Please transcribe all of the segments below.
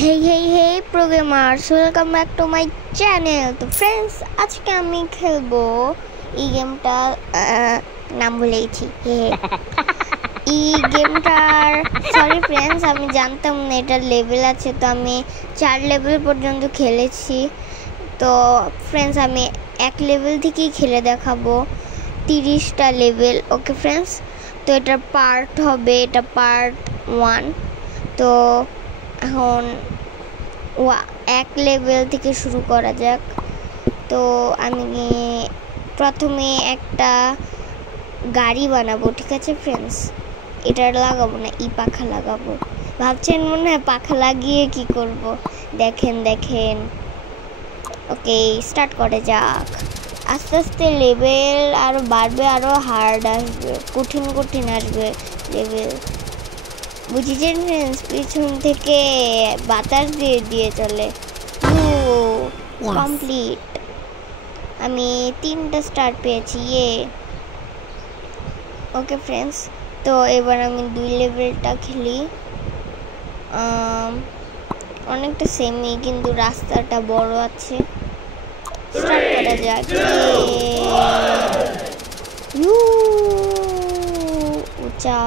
Hey programmers, welcome back to my channel. তো friends আজকে আমি খেলবো এই গেমটা নাম ভুলেছি। এই গেমটার সরি फ्रेंड्स আমি জানতাম না এটা লেভেল আছে, তো আমি 4 লেভেল পর্যন্ত খেলেছি। তো फ्रेंड्स আমি এক লেভেল থেকেই খেলে দেখাবো 30টা লেভেল। ওকে फ्रेंड्स, তো এটা পার্ট হবে, এটা পার্ট 1। তো এখন এক লেভেল থেকে শুরু করা যাক। তো আমি প্রথমে একটা গাড়ি বানাবো, ঠিক আছে फ्रेंड्स? এটা লাগাবো না, ই পাখা লাগাবো। ভাবছেন মনে হয় পাখা লাগিয়ে কি করব, দেখেন। ওকে, স্টার্ট করে যাক। আস্তে আস্তে লেভেল আরও বাড়বে, আরও হার্ড আসবে, কঠিন আসবে লেভেল। বুঝেছেন फ्रेंड्स? পিছন থেকে বাতাস দিয়ে চলে। কমপ্লিট। আমি 3টা স্টার পেয়েছি, ওকে फ्रेंड्स। তো এবার আমি 2 লেভেলটা খেলি। অনেকটা সেমই, কিন্তু রাস্তাটা বড় আছে। স্টার্ট করা যাক। উঁচা,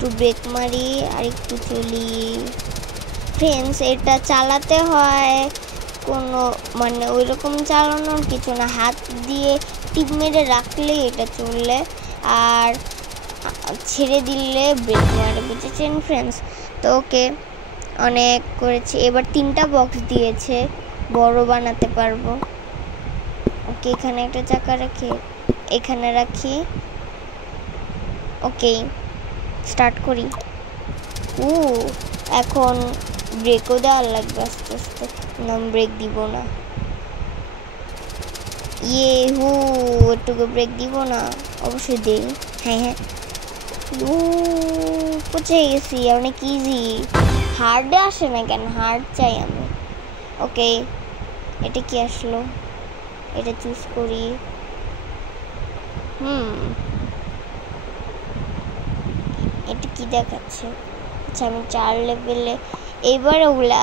একটু ব্রেক মারি আর একটু চলি। फ्रेंड्स এটা চালাতে হয় কোনো মানে ওই রকম চালানোর কিছু না, হাত দিয়ে টিপ মেরে রাখলে এটা চললে, আর ছেড়ে দিলে ব্রেক মারে। বুঝেছেন फ्रेंड्स? তো ওকে, অনেক করেছি। এবার 3টা বক্স দিয়েছে, বড় বানাতে পারবো। ওকে, এখানে একটা চাকা রাখি, এখানে রাখি। ওকে, স্টার্ট করি। এখন ব্রেকও দেওয়ার লাগবে আস্তে আস্তে, না ব্রেক দিব না। একটুকু ব্রেক দিব না, অবশ্যই দেই। হ্যাঁ পৌঁছে গেছি। অনেক ইজি। হার্ডে আসে না কেন? হার্ড চাই আমি। ওকে, এটা কি আসলো? এটা চুজ করি। এটা কি দেখাচ্ছে? আচ্ছা, আমি 4 লেভেলে। এবার ওগুলা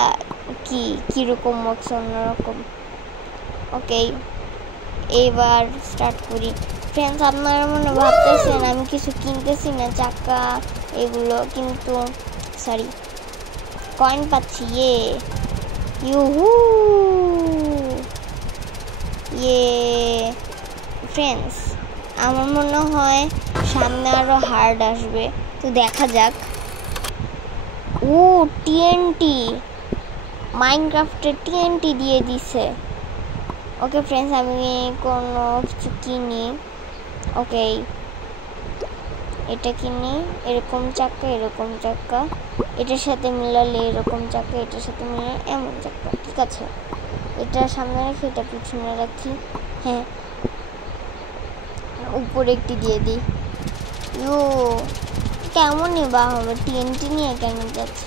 কিরকম বক্স, অন্যরকম। ওকে, এবার স্টার্ট করি। फ्रेंड्स আপনারা মনে ভাবতেছেন আমি কিছু কিনতেছি না, চাকা এগুলো, কিন্তু সরি, কয়েন পাচ্ছি। फ्रेंड्स আমার মনে হয় সামনে আরো হার্ড আসবে, তো দেখা যাক। টিএনটি, মাইনক্রাফটে টিএনটি দিয়ে দিছে। ওকে फ्रेंड्स, আমি কোনো কিছু কিনি। ওকে, এটা কিনি। এরকম চাকা, এটার সাথে মিলালে এরকম চাকা, এটার সাথে মিলালে এমন চাকা, ঠিক আছে? এটা সামনে রাখি, এটা পিছনে রাখি। হ্যাঁ, উপরে একটি দিয়ে দিই। কেমনই বা হবে, টিএনটি নিয়ে কেমন যাচ্ছে?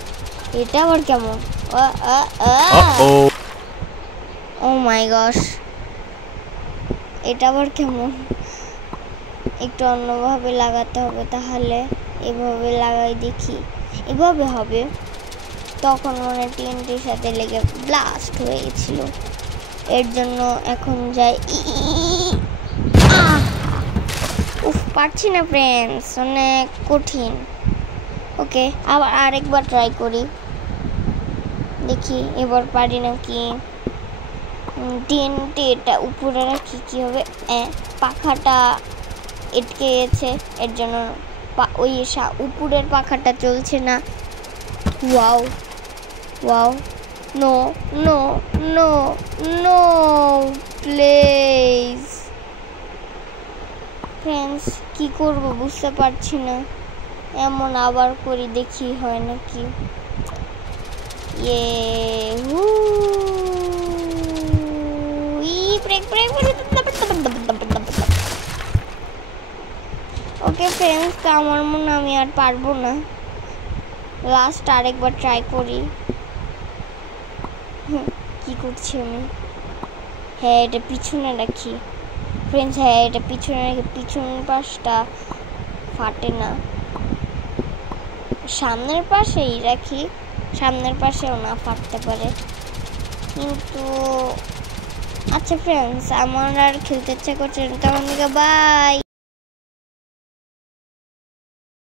এটা আবার কেমন? ও মাই গশ, এটা আবার কেমন? একটু অন্যভাবে লাগাতে হবে তাহলে। এভাবে লাগাই দেখি, এভাবে হবে। তখন মনে টিএনটির সাথে লেগে ব্লাস্ট হয়ে গেছিল, এর জন্য এখন যাই। পারছি না फ्रेंड्स, অনেক কঠিন। ওকে, আবার আরেকবার ট্রাই করি, দেখি এবার পারি নাকি। টিএনটি এটা উপরে রাখি, কি হবে? পাখাটা এটকে গেছে, এর জন্য ওই উপরের পাখাটা চলছে না। Wow no please. फ्रेंड्स কি করব বুঝতে পারছি না। এমন আবার করি, দেখি হয় নাকি। ওকে फ्रेंड्स, আমার মনে আমি আর পারবো না। লাস্ট আরেকবার ট্রাই করি। কি করছি আমি? হ্যাঁ, এটা পিছনে রাখি फ्रेंड्स। হ্যাঁ, এটা পিছনে রাখি, পিছনের পাশটা ফাটে না, সামনের পাশেই রাখি। সামনের পাশেও না ফাটতে পারে। কিন্তু আচ্ছা ফ্রেন্ডস, আমার আর খেলতে ইচ্ছা করছে না, তেমন বাই।